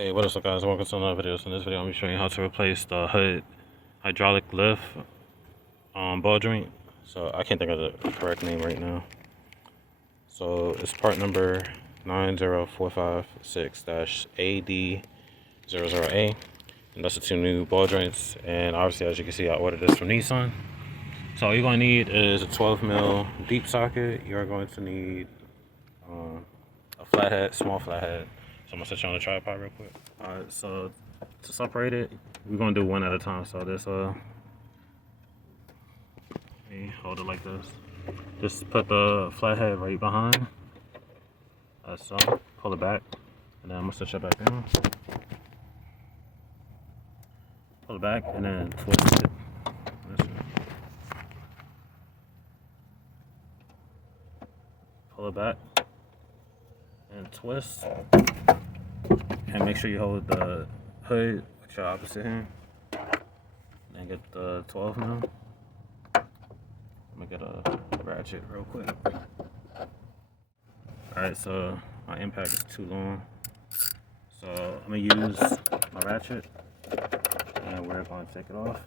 Hey, what is up guys, welcome to another video. So in this video I'm going to be showing you how to replace the hood hydraulic lift ball joint. So I can't think of the correct name right now. So it's part number 90456-AD00A, and that's the two new ball joints. And obviously, as you can see, I ordered this from Nissan. So all you're going to need is a 12mm deep socket. You're going to need a flathead, small flathead. So I'm gonna set you on the tripod real quick. Alright, so to separate it, we're gonna do one at a time. So this let me hold it like this. Just put the flathead right behind. So pull it back, and then I'm gonna set it back down. Pull it back and then twist it. Pull it back and twist. And make sure you hold the hood with your opposite hand. And get the 12mm. Let me get a ratchet real quick. Alright, so my impact is too long. So I'm going to use my ratchet. And we're going to take it off.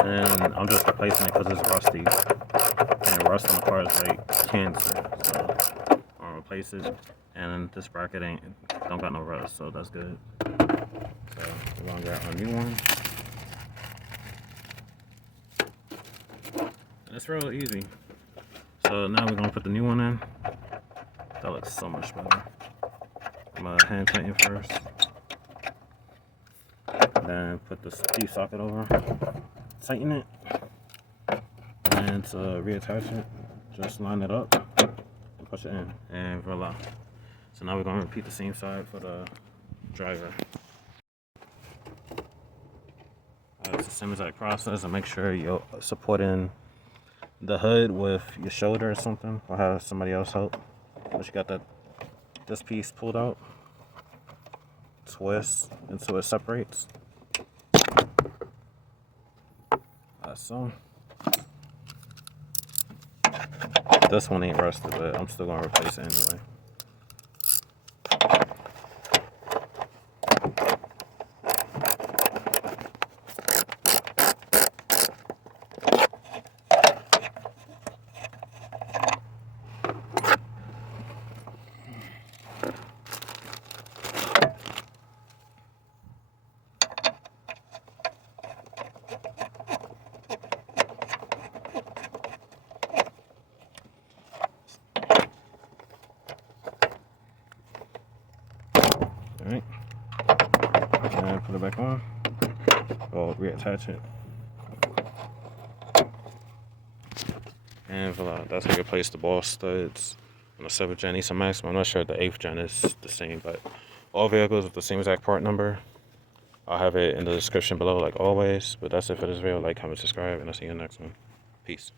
And I'm just replacing it because it's rusty. And rust on the car is like cancer. So I'll replace it. And this bracket don't got no rust, so that's good. So we're gonna get a new one. And it's real easy. So now we're gonna put the new one in. That looks so much better. I'm gonna hand tighten first. Then put the deep socket over. Tighten it. And to reattach it, just line it up and push it in, and voila. So now we're going to repeat the same side for the driver. It's the same exact process, and make sure you're supporting the hood with your shoulder or something, or have somebody else help. Once you got this piece pulled out, twist until it separates. So. This one ain't rusted, but I'm still gonna replace it anyway. Alright, and put it back on, or reattach it, and voila, that's how you replace the ball studs on the 7th gen Nissan Maxima. I'm not sure if the 8th gen is the same, but all vehicles with the same exact part number. I'll have it in the description below like always, but that's it for this video. Like, comment, subscribe, and I'll see you in the next one. Peace.